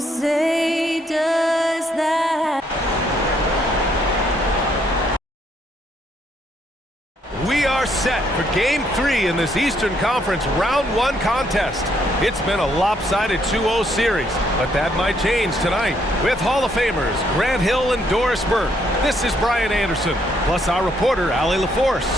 say does that? We are set for Game 3 in this Eastern Conference Round 1 contest. It's been a lopsided 2-0 series, but that might change tonight with Hall of Famers Grant Hill and Doris Burke. This is Brian Anderson, plus our reporter, Allie LaForce.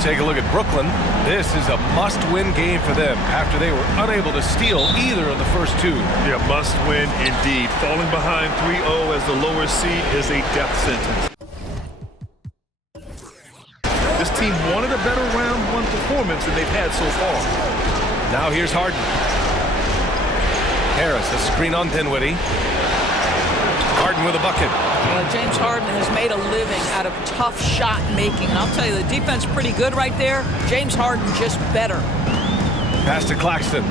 Take a look at Brooklyn. This is a must-win game for them after they were unable to steal either of the first two. Yeah, must-win indeed. Falling behind 3-0 as the lower seed is a death sentence. This team wanted a better round 1 performance than they've had so far. Now here's Harden. Harris, a screen on Dinwiddie. Harden with a bucket. James Harden has made a living out of tough shot making. And I'll tell you, the defense pretty good right there. James Harden just better. Pass to Claxton.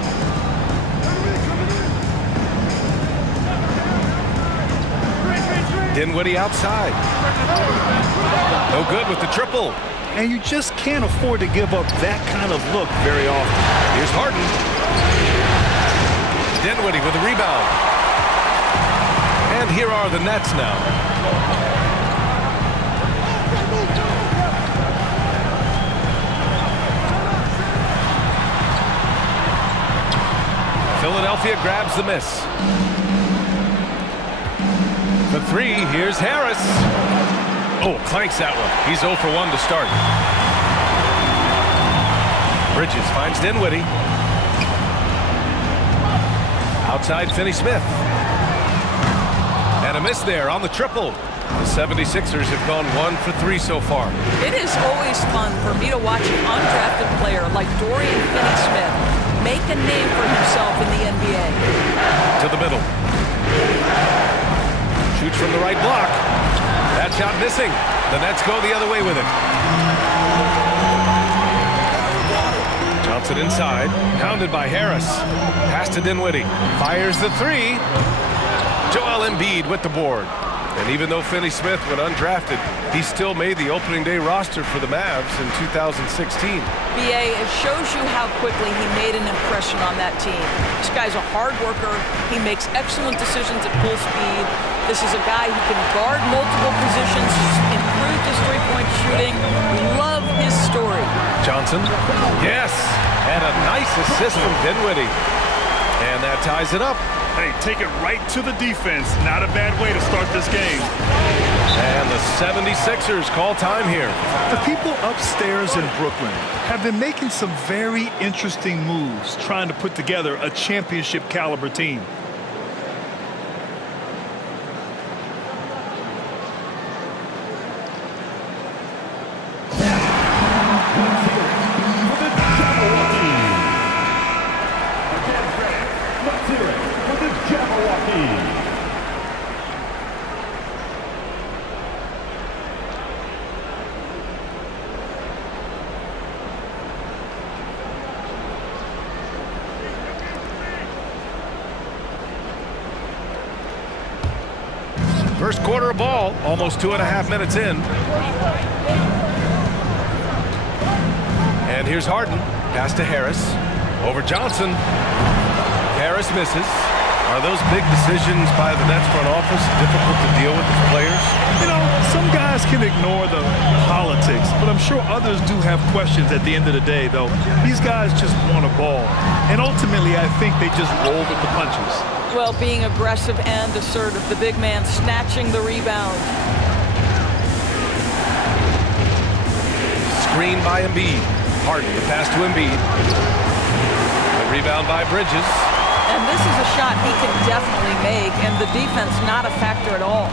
Dinwiddie outside. No good with the triple. And you just can't afford to give up that kind of look very often. Here's Harden. Dinwiddie with a rebound. And here are the Nets now. Philadelphia grabs the miss. For three, here's Harris. Oh, clanks that one. He's 0 for 1 to start. Bridges finds Dinwiddie. Outside Finney-Smith. And a miss there on the triple. The 76ers have gone 1 for 3 so far. It is always fun for me to watch an undrafted player like Dorian Finney-Smith make a name for himself in the NBA. To the middle. Shoots from the right block. That shot missing. The Nets go the other way with it. Johnson inside. Pounded by Harris. Pass to Dinwiddie. Fires the three. Joel Embiid with the board. And even though Finney-Smith went undrafted, he still made the opening day roster for the Mavs in 2016. BA, it shows you how quickly he made an impression on that team. This guy's a hard worker. He makes excellent decisions at full speed. This is a guy who can guard multiple positions. He's improved his three-point shooting. Love his story. Johnson. Yes. And a nice assist from Dinwiddie. And that ties it up. Hey, take it right to the defense. Not a bad way to start this game. And the 76ers call time here. The people upstairs in Brooklyn have been making some very interesting moves trying to put together a championship caliber team. First quarter of ball, almost 2.5 minutes in. And here's Harden. Pass to Harris. Over Johnson. Harris misses. Are those big decisions by the Nets front office difficult to deal with as players? You know, some guys can ignore the politics, but I'm sure others do have questions at the end of the day, though. These guys just want a ball. And ultimately, I think they just roll with the punches. Well, being aggressive and assertive, the big man snatching the rebound. Screen by Embiid. Harden, the pass to Embiid. The rebound by Bridges. And this is a shot he can definitely make, and the defense not a factor at all.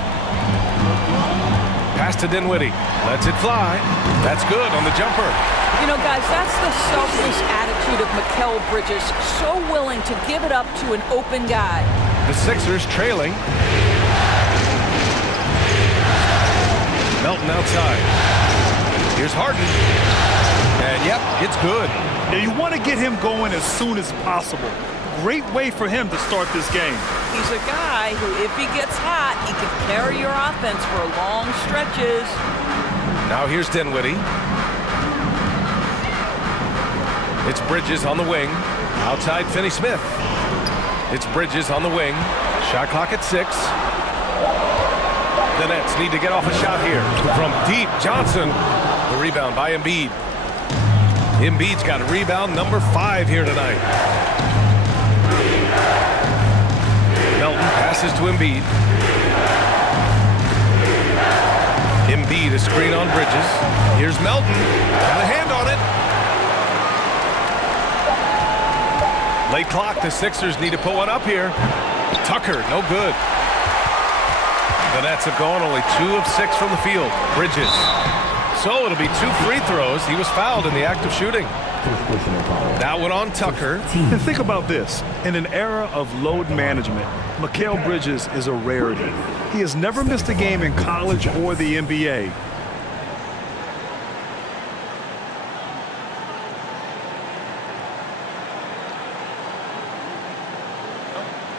Pass to Dinwiddie. Lets it fly. That's good on the jumper. You know, guys, that's the selfless attitude of Mikal Bridges. So willing to give it up to an open guy. The Sixers trailing. Melton outside. Here's Harden. And yep, it's good. Yeah, you want to get him going as soon as possible. Great way for him to start this game. He's a guy who, if he gets hot, he can carry your offense for long stretches. Now here's Dinwiddie. It's Bridges on the wing. Outside Finney-Smith. It's Bridges on the wing. Shot clock at 6. The Nets need to get off a shot here. From deep, Johnson. The rebound by Embiid. Embiid's got a rebound number 5 here tonight. Melton passes to Embiid. Embiid, a screen on Bridges. Here's Melton. Got a hand on it. Late clock. The Sixers need to put one up here. Tucker, no good. The Nets have gone only 2 of 6 from the field. Bridges. So it'll be 2 free throws. He was fouled in the act of shooting. That one on Tucker. And think about this. In an era of load management, Mikal Bridges is a rarity. He has never missed a game in college or the NBA.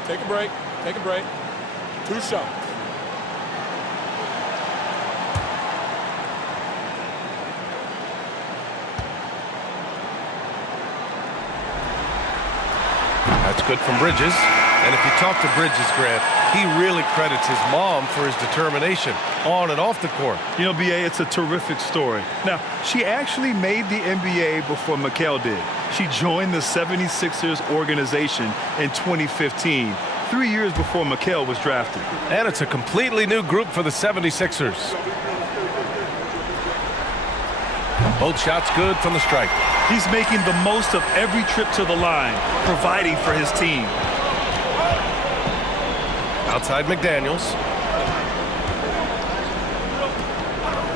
Take a break. Take a break. 2 shots. That's good from Bridges. And if you talk to Bridges, Grant, he really credits his mom for his determination on and off the court. You know, B.A., it's a terrific story. Now, she actually made the NBA before Mikal did. She joined the 76ers organization in 2015, 3 years before Mikal was drafted. And it's a completely new group for the 76ers. Both shots good from the stripe. He's making the most of every trip to the line, providing for his team. Outside McDaniels.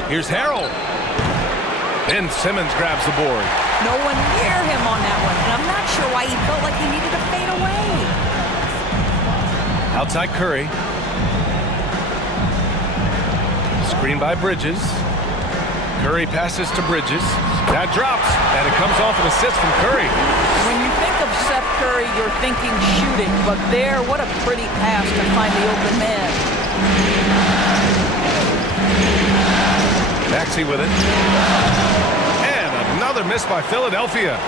Here's Harrell. Ben Simmons grabs the board. No one near him on that one, and I'm not sure why he felt like he needed to fade away. Outside Curry. Screen by Bridges. Curry passes to Bridges. That drops, and it comes off an assist from Curry. When you think of Seth Curry, you're thinking shooting, but there, what a pretty pass to find the open man. Maxey with it. And another miss by Philadelphia.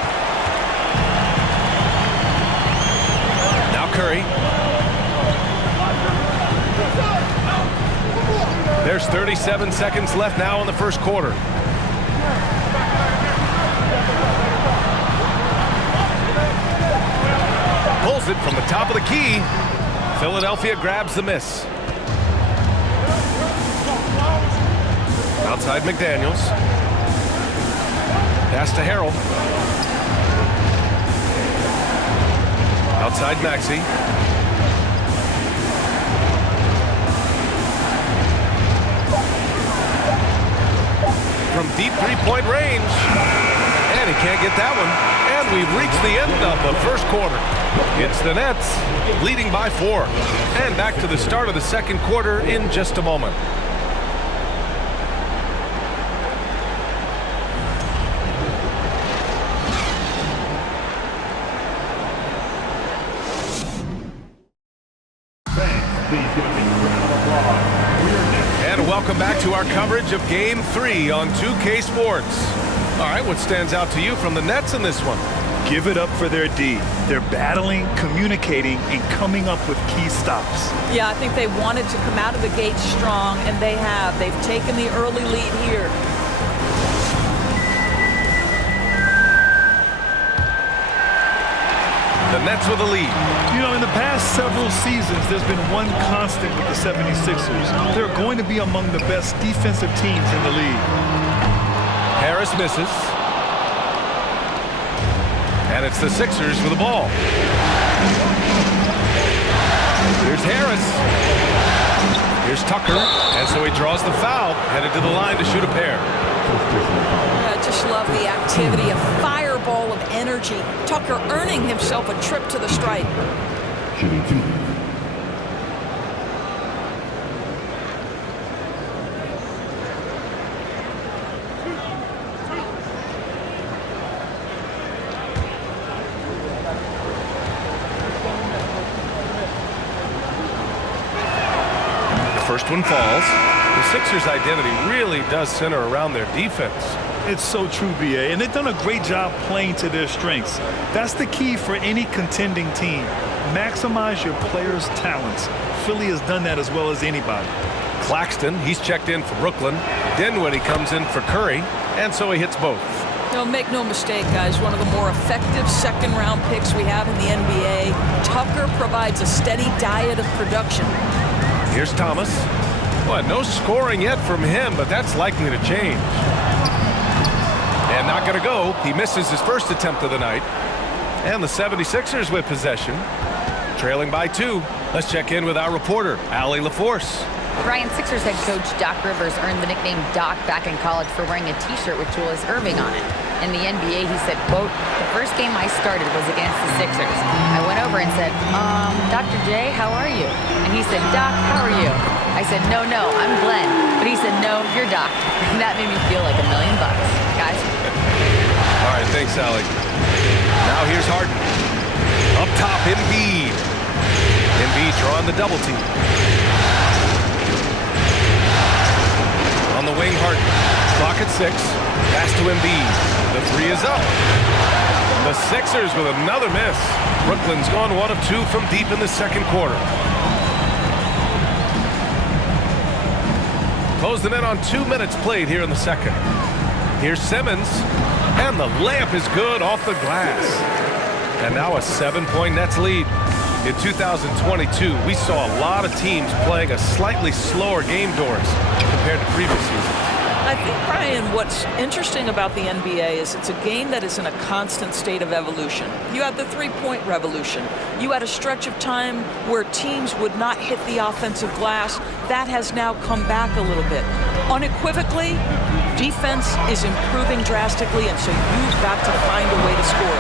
Now Curry. There's 37 seconds left now in the first quarter. Pulls it from the top of the key. Philadelphia grabs the miss. Outside McDaniels. Pass to Harrell. Outside Maxey. From deep three-point range. And he can't get that one. And we've reached the end of the first quarter. It's the Nets leading by 4. And back to the start of the second quarter in just a moment. And welcome back to our coverage of Game 3 on 2K Sports. All right, what stands out to you from the Nets in this one? Give it up for their D. They're battling, communicating, and coming up with key stops. Yeah, I think they wanted to come out of the gate strong, and they have. They've taken the early lead here. The Nets with the lead. You know, in the past several seasons, there's been one constant with the 76ers. They're going to be among the best defensive teams in the league. Harris misses. And it's the Sixers with the ball. Here's Harris. Here's Tucker, and so he draws the foul, headed to the line to shoot a pair. I just love the activity, a fireball of energy. Tucker earning himself a trip to the stripe. Shooting 2. First one falls. The Sixers' identity really does center around their defense. It's so true, BA, and they've done a great job playing to their strengths. That's the key for any contending team. Maximize your players' talents. Philly has done that as well as anybody. Claxton, he's checked in for Brooklyn. Dinwiddie comes in for Curry, and so he hits both. Make no mistake, guys, one of the more effective second-round picks we have in the NBA. Tucker provides a steady diet of production. Here's Thomas. Well, no scoring yet from him, but that's likely to change. And not going to go. He misses his first attempt of the night. And the 76ers with possession, trailing by 2. Let's check in with our reporter, Allie LaForce. Ryan, Sixers head coach Doc Rivers earned the nickname Doc back in college for wearing a T-shirt with Julius Erving on it. In the NBA, he said, quote, "The first game I started was against the Sixers. I went over and said, Dr. J, how are you?" And he said, "Doc, how are you?" I said, no, I'm Glenn." But he said, "No, you're Doc." And that made me feel like $1 million, guys. All right, thanks, Allie. Now here's Harden. Up top, Embiid. Embiid drawing the double team. On the wing, Harden. Clock at 6. Pass to Embiid. The 3 is up. The Sixers with another miss. Brooklyn's gone 1 of 2 from deep in the second quarter. Close them in on 2 minutes played here in the second. Here's Simmons. And the layup is good off the glass. And now a 7-point Nets lead. In 2022, we saw a lot of teams playing a slightly slower game, Doris, compared to previous seasons. I think, Brian, what's interesting about the NBA is it's a game that is in a constant state of evolution. You had the three-point revolution. You had a stretch of time where teams would not hit the offensive glass. That has now come back a little bit. Unequivocally, defense is improving drastically, and so you've got to find a way to score.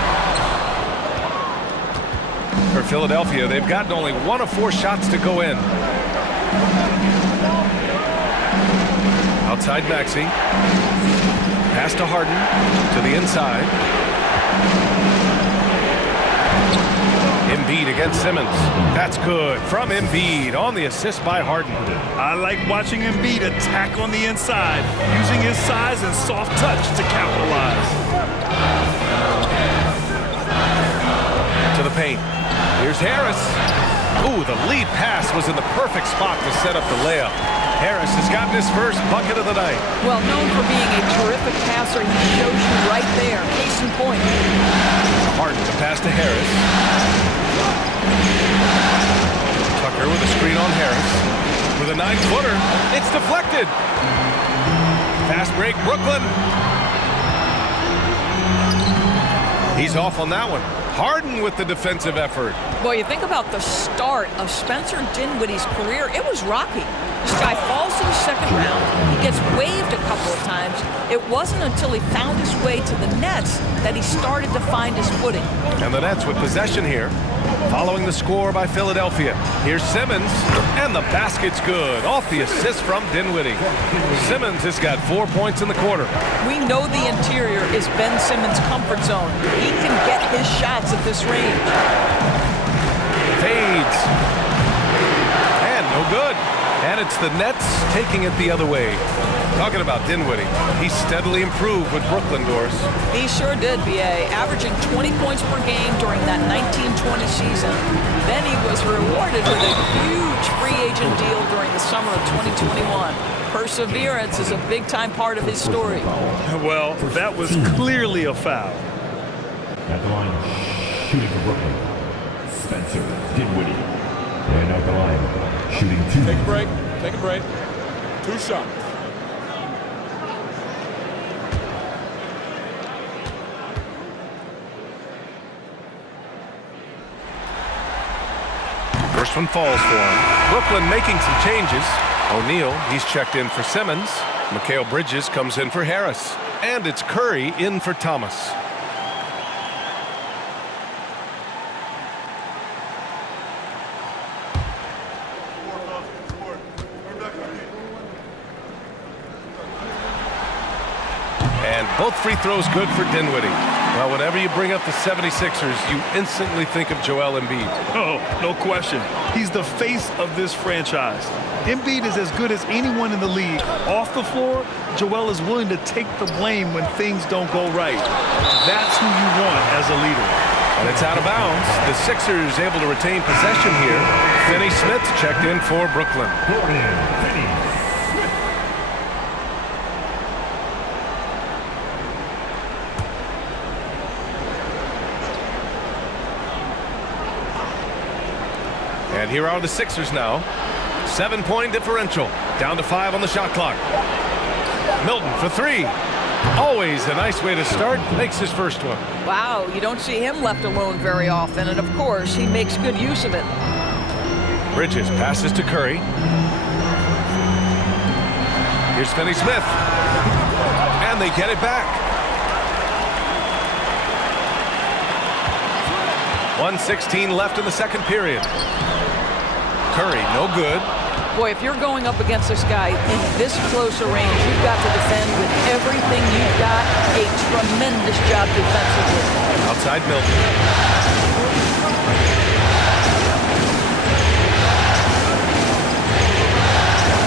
For Philadelphia, they've gotten only 1 of 4 shots to go in. Outside Maxey. Pass to Harden. To the inside. Embiid against Simmons. That's good from Embiid on the assist by Harden. I like watching Embiid attack on the inside, using his size and soft touch to capitalize. To the paint. Here's Harris. Ooh, the lead pass was in the perfect spot to set up the layup. Harris has gotten his first bucket of the night. Well, known for being a terrific passer, he shows you right there. Case in point. Harden to pass to Harris. Tucker with a screen on Harris. With a 9-footer. It's deflected. Fast break, Brooklyn. He's off on that one. Harden with the defensive effort. Boy, you think about the start of Spencer Dinwiddie's career, it was rocky. This guy falls to the second round. He gets waived a couple of times. It wasn't until he found his way to the Nets that he started to find his footing. And the Nets with possession here. Following the score by Philadelphia. Here's Simmons, and the basket's good. Off the assist from Dinwiddie. Simmons has got 4 points in the quarter. We know the interior is Ben Simmons' comfort zone. He can get his shots at this range. Fades. And no good. And it's the Nets taking it the other way. Talking about Dinwiddie, he steadily improved with Brooklyn, Doris. He sure did, B.A., averaging 20 points per game during that 1920 season. Then he was rewarded with a huge free agent deal during the summer of 2021. Perseverance is a big-time part of his story. Well, that was clearly a foul. At the line, shooting for Brooklyn, Spencer Dinwiddie. And at the line, shooting 2. Take a break. Take a break. 2 shots. First one falls for him. Brooklyn making some changes. O'Neal, he's checked in for Simmons. Mikal Bridges comes in for Harris. And it's Curry in for Thomas. And both free throws good for Dinwiddie. Well, whenever you bring up the 76ers, you instantly think of Joel Embiid. Oh, no question. He's the face of this franchise. Embiid is as good as anyone in the league. Off the floor, Joel is willing to take the blame when things don't go right. That's who you want as a leader. And it's out of bounds. The Sixers able to retain possession here. Finney Smith checked in for Brooklyn. And here are the Sixers now. 7-point differential. Down to 5 on the shot clock. Milton for 3. Always a nice way to start. Makes his first one. Wow, you don't see him left alone very often, and of course, he makes good use of it. Bridges passes to Curry. Here's Finney Smith. And they get it back. 1:16 left in the second period. Curry, no good. Boy, if you're going up against this guy in this close a range, you've got to defend with everything you've got. A tremendous job defensively. Outside Milton.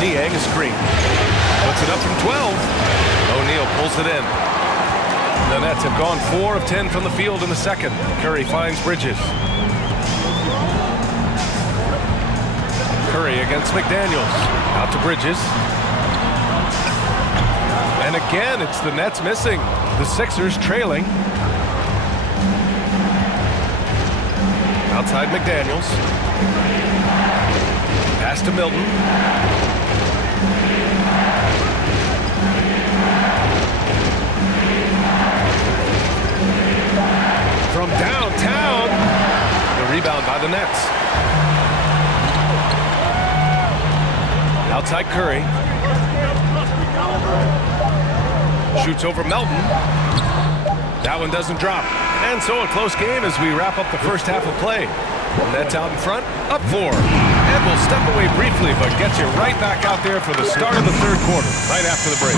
Niang is screen. Puts it up from 12. O'Neal pulls it in. The Nets have gone 4 of 10 from the field in the second. Curry finds Bridges. Curry against McDaniels. Out to Bridges. And again, it's the Nets missing. The Sixers trailing. Outside McDaniels. Pass to Milton. From downtown. The rebound by the Nets. Outside Curry. Shoots over Melton. That one doesn't drop. And so a close game as we wrap up the first half of play. The Nets out in front, up 4. And we'll step away briefly, but get you right back out there for the start of the third quarter, right after the break.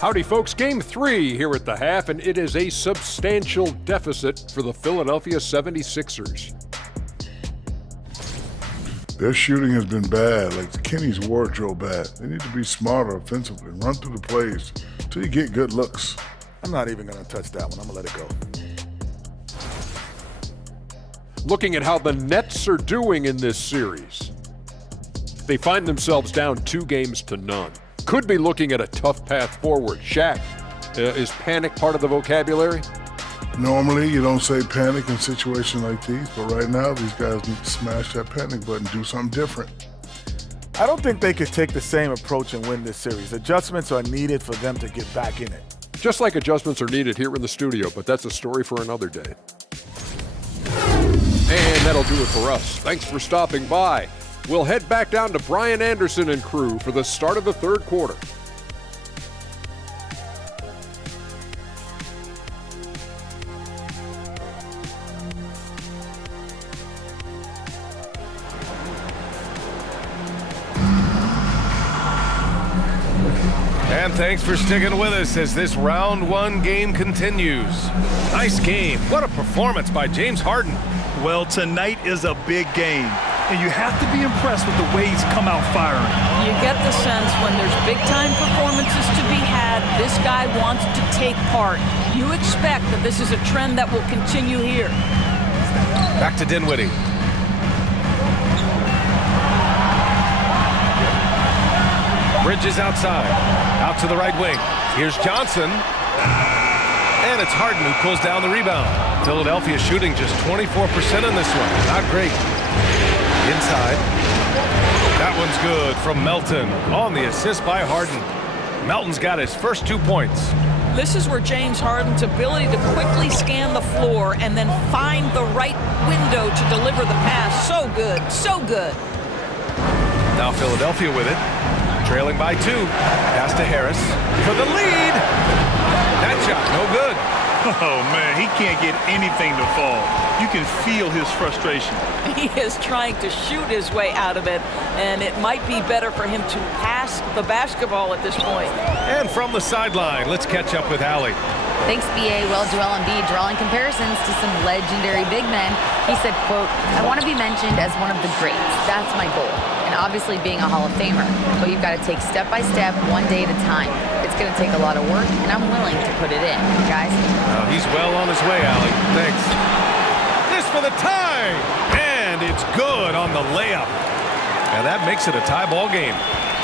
Howdy, folks. Game 3 here at the half, and it is a substantial deficit for the Philadelphia 76ers. Their shooting has been bad, like Kenny's wardrobe bad. They need to be smarter offensively, run through the plays until you get good looks. I'm not even going to touch that one. I'm going to let it go. Looking at how the Nets are doing in this series, they find themselves down 2-0. Could be looking at a tough path forward. Shaq, is panic part of the vocabulary? Normally, you don't say panic in situations like these, but right now, these guys need to smash that panic button, do something different. I don't think they could take the same approach and win this series. Adjustments are needed for them to get back in it. Just like adjustments are needed here in the studio, but that's a story for another day. And that'll do it for us. Thanks for stopping by. We'll head back down to Brian Anderson and crew for the start of the third quarter. And thanks for sticking with us as this round 1 game continues. Nice game. What a performance by James Harden. Well, tonight is a big game. and you have to be impressed with the way he's come out firing. You get the sense when there's big-time performances to be had, this guy wants to take part. You expect that this is a trend that will continue here. Back to Dinwiddie. Bridges outside. Out to the right wing. Here's Johnson. And it's Harden who pulls down the rebound. Philadelphia shooting just 24% in this one. Not great. Inside. That one's good from Melton on the assist by Harden. Melton's got his first 2 points. This is where James Harden's ability to quickly scan the floor and then find the right window to deliver the pass. So good, so good. Now Philadelphia with it. Trailing by 2. Pass to Harris for the lead. That shot, no good. Oh, man, he can't get anything to fall. You can feel his frustration. He is trying to shoot his way out of it, and it might be better for him to pass the basketball at this point. And from the sideline, let's catch up with Allie. Thanks, B.A. Well, Joel Embiid drawing comparisons to some legendary big men. He said, quote, "I want to be mentioned as one of the greats. That's my goal. And obviously being a Hall of Famer. But you've got to take step by step, one day at a time. It's going to take a lot of work, and I'm willing to put it in." Guys? He's well on his way, Allie. Thanks. This for the tie! And it's good on the layup. And that makes it a tie ball game.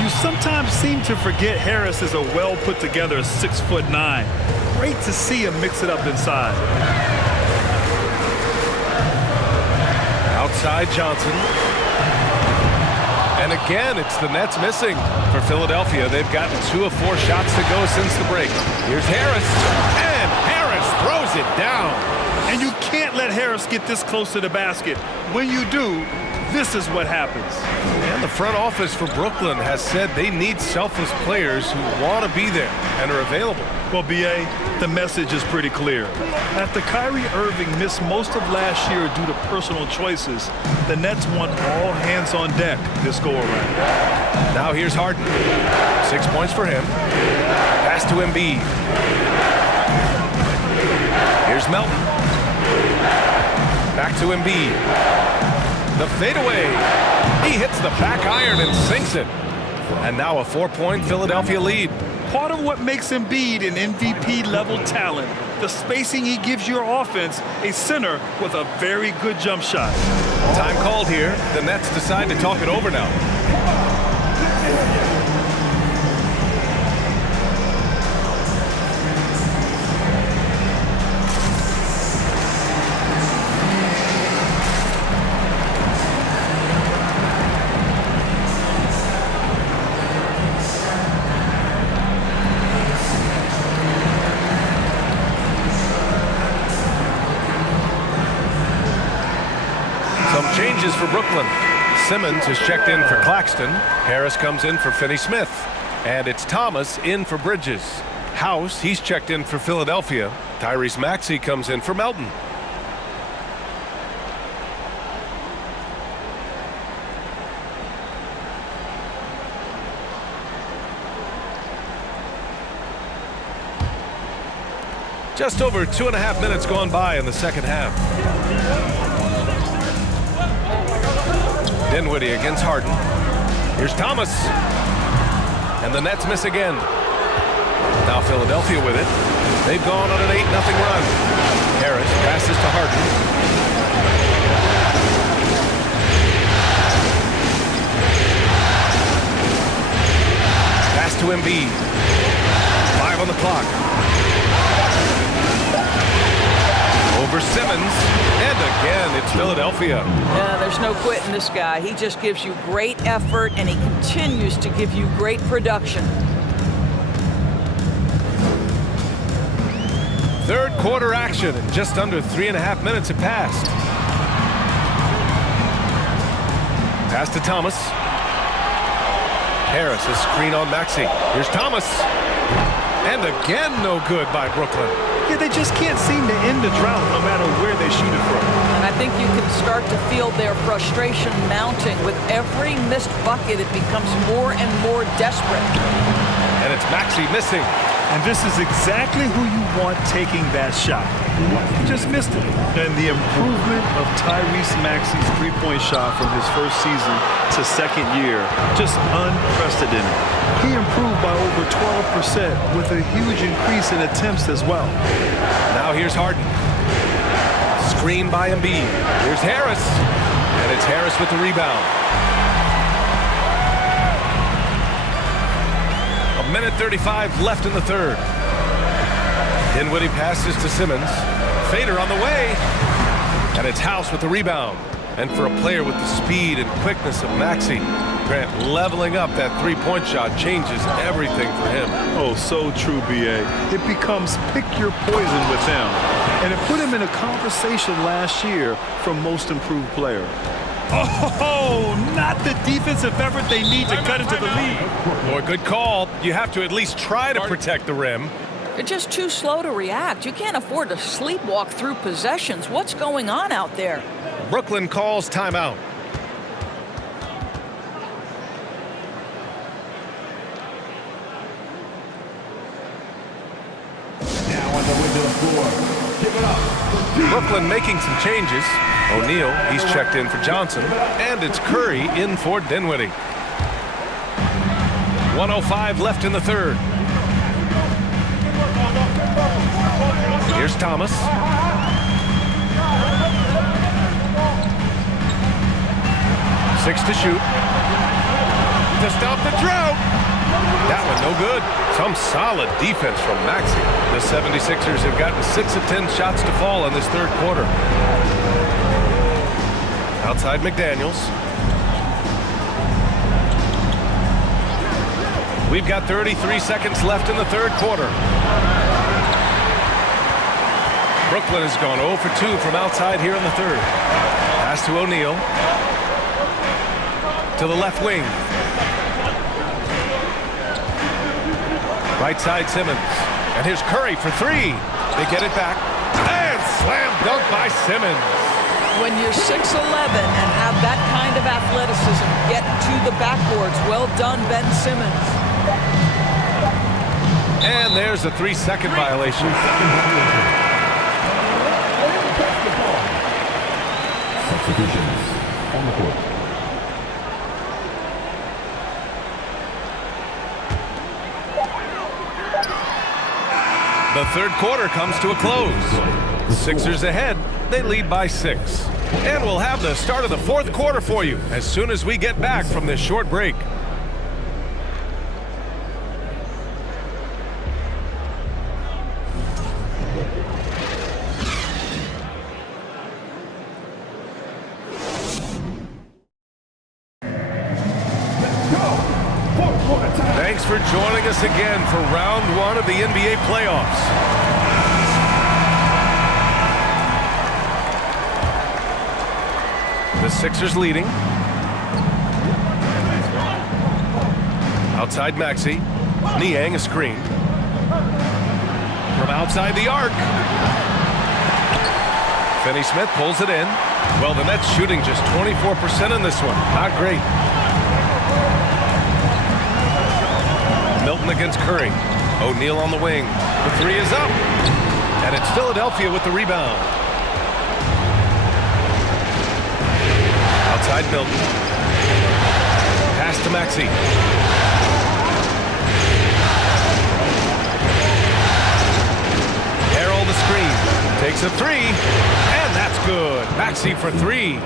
You sometimes seem to forget Harris is a well-put-together 6'9". Great to see him mix it up inside. Outside Johnson. And again, it's the Nets missing. For Philadelphia, they've gotten 2 of 4 shots to go since the break. Here's Harris. And Harris throws it down. And you can't let Harris get this close to the basket. When you do, this is what happens. And the front office for Brooklyn has said they need selfless players who want to be there and are available. Well, B.A., the message is pretty clear. After Kyrie Irving missed most of last year due to personal choices, the Nets want all hands on deck this go-around. Now here's Harden. 6 points for him. Pass to Embiid. Here's Melton. Back to Embiid. The fadeaway. He hits the back iron and sinks it. And now a 4-point Philadelphia lead. Part of what makes Embiid an MVP-level talent, the spacing he gives your offense, a center with a very good jump shot. Time called here. The Nets decide to talk it over now. Changes for Brooklyn. Simmons is checked in for Claxton. Harris comes in for Finney-Smith. And it's Thomas in for Bridges. House, he's checked in for Philadelphia. Tyrese Maxey comes in for Melton. Just over 2.5 minutes gone by in the second half. Dinwiddie against Harden. Here's Thomas. And the Nets miss again. Now Philadelphia with it. They've gone on an 8-0 run. Harris passes to Harden. Pass to Embiid. 5 on the clock. Over Simmons. And again, it's Philadelphia. Yeah, there's no quitting this guy. He just gives you great effort, and he continues to give you great production. Third quarter action, and just under 3.5 minutes have passed. Pass to Thomas. Harris, a screen on Maxey. Here's Thomas. And again, no good by Brooklyn. Yeah, they just can't seem to end the drought no matter where they shoot it from. And I think you can start to feel their frustration mounting. With every missed bucket, it becomes more and more desperate. And it's Maxey missing. And this is exactly who you want taking that shot. He just missed it. And the improvement of Tyrese Maxey's three-point shot from his first season to second year, just unprecedented. He improved by over 12% with a huge increase in attempts as well. Now here's Harden. Screen by Embiid. Here's Harris. And it's Harris with the rebound. 1:35 left in the third. Dinwiddie passes to Simmons. Fader on the way. And it's House with the rebound. And for a player with the speed and quickness of Maxey, Grant, leveling up that three-point shot changes everything for him. Oh, so true, B.A. It becomes pick your poison with him. And it put him in a conversation last year for most improved player. Oh, not the defensive effort they need to cut into the lead. Boy, good call. You have to at least try to protect the rim. You're just too slow to react. You can't afford to sleepwalk through possessions. What's going on out there? Brooklyn calls timeout. Now on the way to the floor. Give it up. Brooklyn making some changes. O'Neal, he's checked in for Johnson. And it's Curry in for Dinwiddie. 1:05 left in the third. Here's Thomas. Six to shoot. To stop the drought. That one no good. Some solid defense from Maxey. The 76ers have gotten 6 of 10 shots to fall in this third quarter. Outside McDaniels. We've got 33 seconds left in the third quarter. Brooklyn has gone 0 for 2 from outside here in the third. Pass to O'Neal. To the left wing. Right side Simmons. And here's Curry for three. They get it back. And slam dunk by Simmons. When you're 6'11" and have that kind of athleticism, get to the backboards. Well done, Ben Simmons. And there's a 3-second violation. Substitutions on the court. The third quarter comes to a close. Sixers ahead. They lead by 6. And we'll have the start of the fourth quarter for you as soon as we get back from this short break. Thanks for joining us again for round 1 of the NBA playoffs. The Sixers leading. Outside Maxey. Niang a screen. From outside the arc. Finney-Smith pulls it in. Well, the Nets shooting just 24% in this one. Not great. Milton against Curry. O'Neal on the wing. The three is up. And it's Philadelphia with the rebound. Outside Milton. Pass to Maxey. Harrell the screen. Takes a three. And that's good. Maxey for three.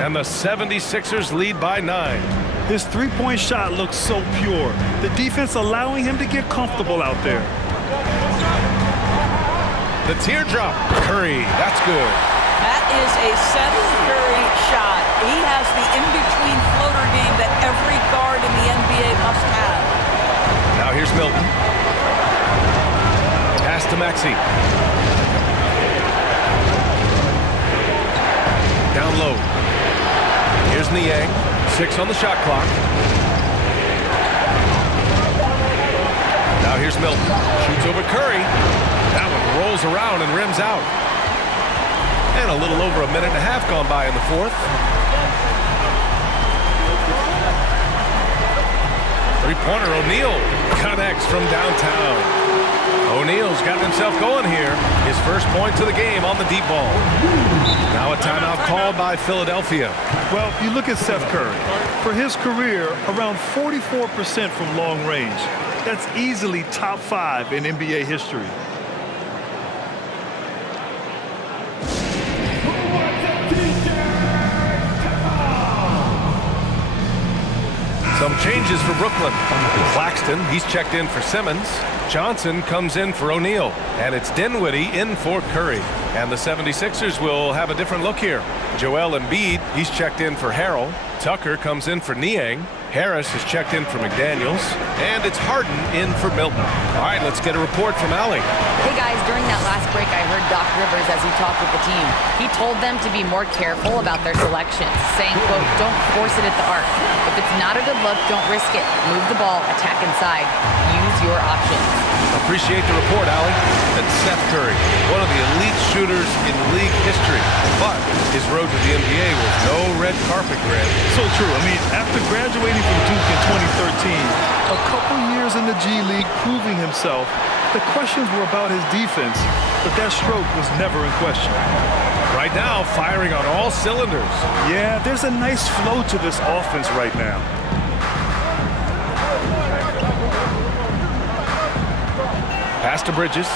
And the 76ers lead by 9. His three-point shot looks so pure. The defense allowing him to get comfortable out there. The teardrop. Curry. That's good. That is a Seth Curry shot. He has the in-between floater game that every guard in the NBA must have. Now here's Milton. Pass to Maxey. Down low. Here's Niang. 6 on the shot clock. Now here's Milton. Shoots over Curry. That one rolls around and rims out. And a little over a minute and a half gone by in the fourth. Three-pointer O'Neal connects from downtown. O'Neal's got himself going here. His first points of the game on the deep ball. Now a timeout called by Philadelphia. Well, you look at Seth Curry. For his career, around 44% from long range. That's easily top 5 in NBA history. Some changes for Brooklyn. Claxton, he's checked in for Simmons. Johnson comes in for O'Neal. And it's Dinwiddie in for Curry. And the 76ers will have a different look here. Joel Embiid, he's checked in for Harrell. Tucker comes in for Niang. Harris is checked in for McDaniels. And it's Harden in for Milton. All right, let's get a report from Allie. Hey guys, during that last break, I heard Doc Rivers as he talked with the team. He told them to be more careful about their selections, saying, quote, don't force it at the arc. If it's not a good look, don't risk it. Move the ball, attack inside. Use your options. Appreciate the report, Allie. That's Seth Curry, one of the elite shooters in league history. But his road to the NBA was no red carpet, Grant. So true. I mean, after graduating from Duke in 2013, a couple years in the G League proving himself, the questions were about his defense, but that stroke was never in question. Right now, firing on all cylinders. Yeah, there's a nice flow to this offense right now. Pass to Bridges.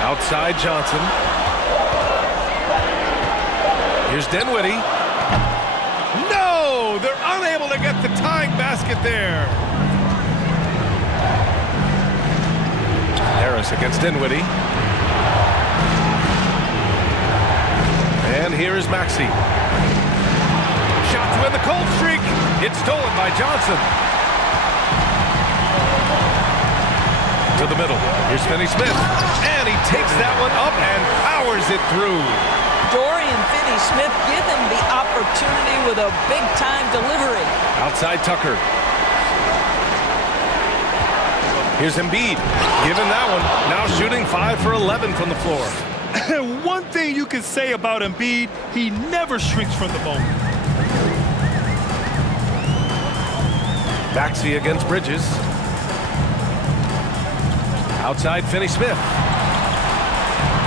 Outside Johnson. Here's Dinwiddie. No! They're unable to get the tying basket there. Harris against Dinwiddie. And here is Maxey. Shot to win the cold streak. It's stolen by Johnson. To the middle. Here's Finney-Smith. And he takes that one up and powers it through. Dorian Finney-Smith, give him the opportunity with a big-time delivery. Outside Tucker. Here's Embiid. Give him that one. Now shooting 5 for 11 from the floor. One thing you can say about Embiid, he never shrinks from the moment. Maxey against Bridges. Outside Finney-Smith.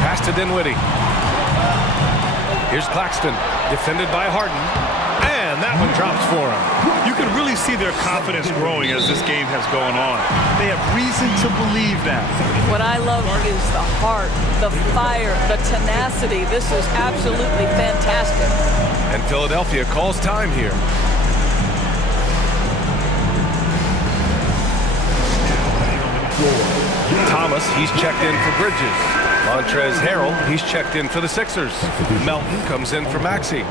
Pass to Dinwiddie. Here's Claxton. Defended by Harden. And that one drops for him. You can really see their confidence growing as this game has gone on. They have reason to believe that. What I love is the heart, the fire, the tenacity. This is absolutely fantastic. And Philadelphia calls time here. Thomas, he's checked in for Bridges. Montrezl Harrell, he's checked in for the Sixers. Melton comes in for Maxey.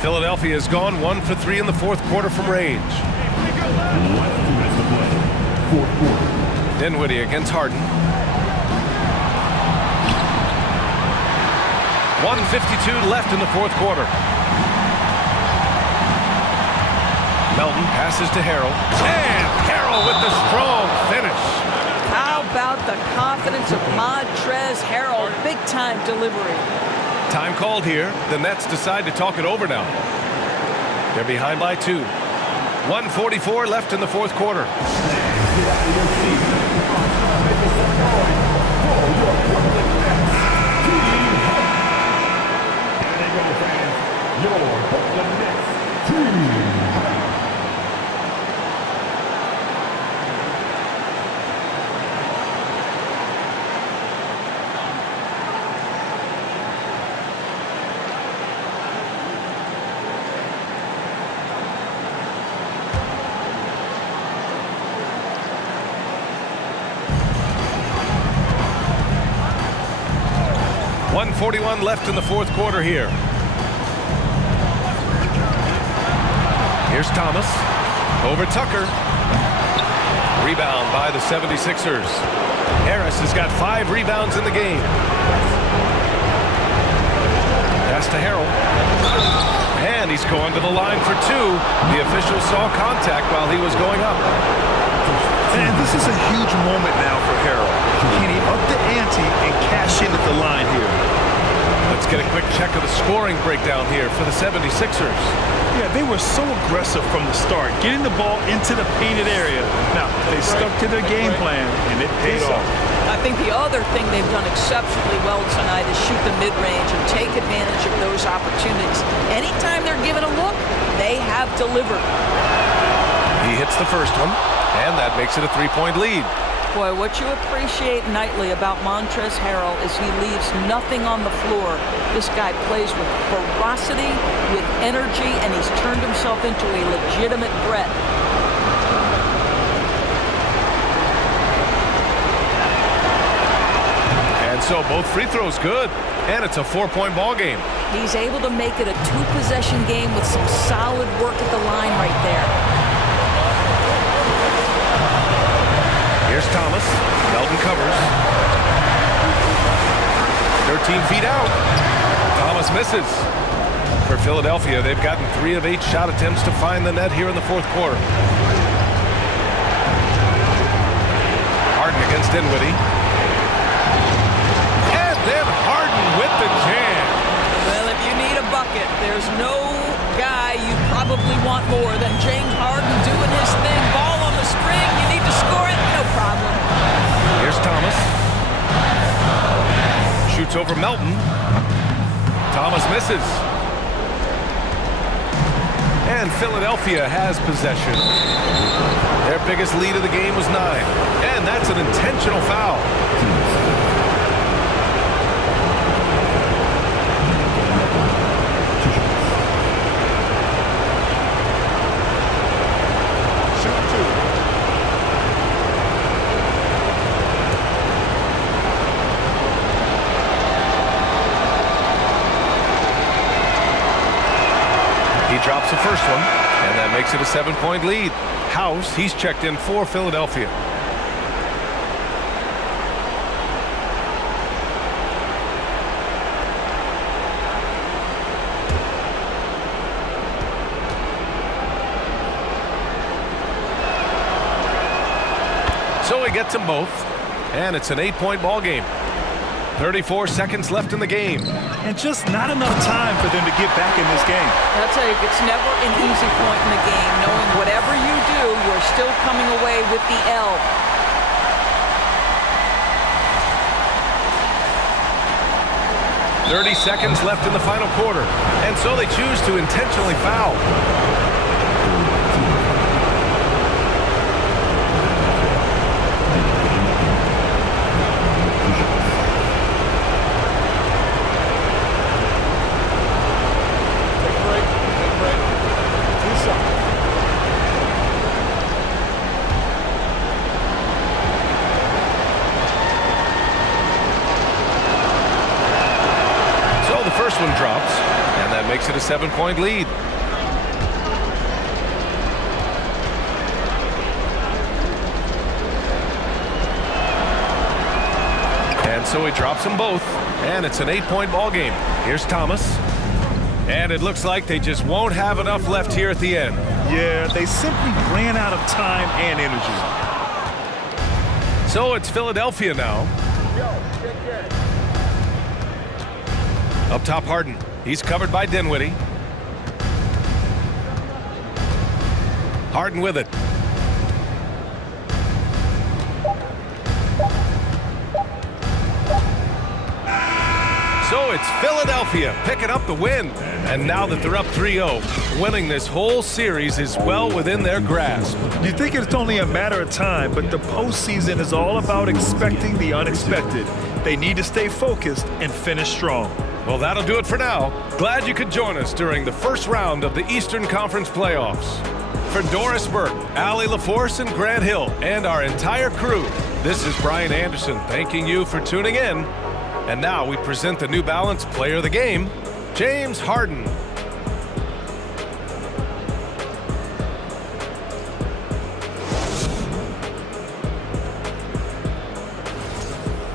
Philadelphia has gone 1 for 3 in the fourth quarter from range. Dinwiddie against Harden. 1:52 left in the fourth quarter. Melton passes to Harrell. And Harrell with the strong finish. How about the confidence of Montrezl Harrell? Big-time delivery. Time called here. The Nets decide to talk it over now. They're behind by 2. 1:44 left in the fourth quarter. .41 left in the fourth quarter here. Here's Thomas. Over Tucker. Rebound by the 76ers. Harris has got 5 rebounds in the game. Pass to Harrell. And he's going to the line for two. The official saw contact while he was going up. And this is a huge moment now for Harrell. Can he up the ante and cash in at the line here? Let's get a quick check of the scoring breakdown here for the 76ers. Yeah, they were so aggressive from the start, getting the ball into the painted area. Now, they stuck to their game plan, and it paid off. I think the other thing they've done exceptionally well tonight is shoot the mid-range and take advantage of those opportunities. Anytime they're given a look, they have delivered. He hits the first one, and that makes it a three-point lead. Boy, what you appreciate nightly about Montrezl Harrell is he leaves nothing on the floor. This guy plays with ferocity, with energy, and he's turned himself into a legitimate threat. And so both free throws good, and it's a 4-point ball game. He's able to make it a two-possession game with some solid work at the line right there. Here's Thomas. Melton covers. 13 feet out. Thomas misses. For Philadelphia, they've gotten 3 of 8 shot attempts to find the net here in the fourth quarter. Harden against Dinwiddie. And then Harden with the jam. Well, if you need a bucket, there's no guy you probably want more than James Harden doing his thing. Ball on the string. You need to score it. No problem. Here's Thomas. Shoots over Melton. Thomas misses. And Philadelphia has possession. Their biggest lead of the game was 9. And that's an intentional foul. Drops the first one, and that makes it a 7-point lead. House, he's checked in for Philadelphia. So he gets them both, and it's an 8-point ball game. 34 seconds left in the game. And just not enough time for them to get back in this game. I'll tell you, it's never an easy point in the game, knowing whatever you do, you're still coming away with the L. .30 seconds left in the final quarter, and so they choose to intentionally foul. First one drops, and that makes it a 7-point lead. And so he drops them both, and it's an 8-point ball game. Here's Thomas, and it looks like they just won't have enough left here at the end. Yeah, they simply ran out of time and energy. So it's Philadelphia now. Up top, Harden. He's covered by Dinwiddie. Harden with it. So it's Philadelphia picking up the win. And now that they're up 3-0, winning this whole series is well within their grasp. You think it's only a matter of time, but the postseason is all about expecting the unexpected. They need to stay focused and finish strong. Well, that'll do it for now. Glad you could join us during the first round of the Eastern Conference playoffs. For Doris Burke, Allie LaForce, and Grant Hill, and our entire crew, this is Brian Anderson thanking you for tuning in. And now we present the New Balance Player of the Game, James Harden.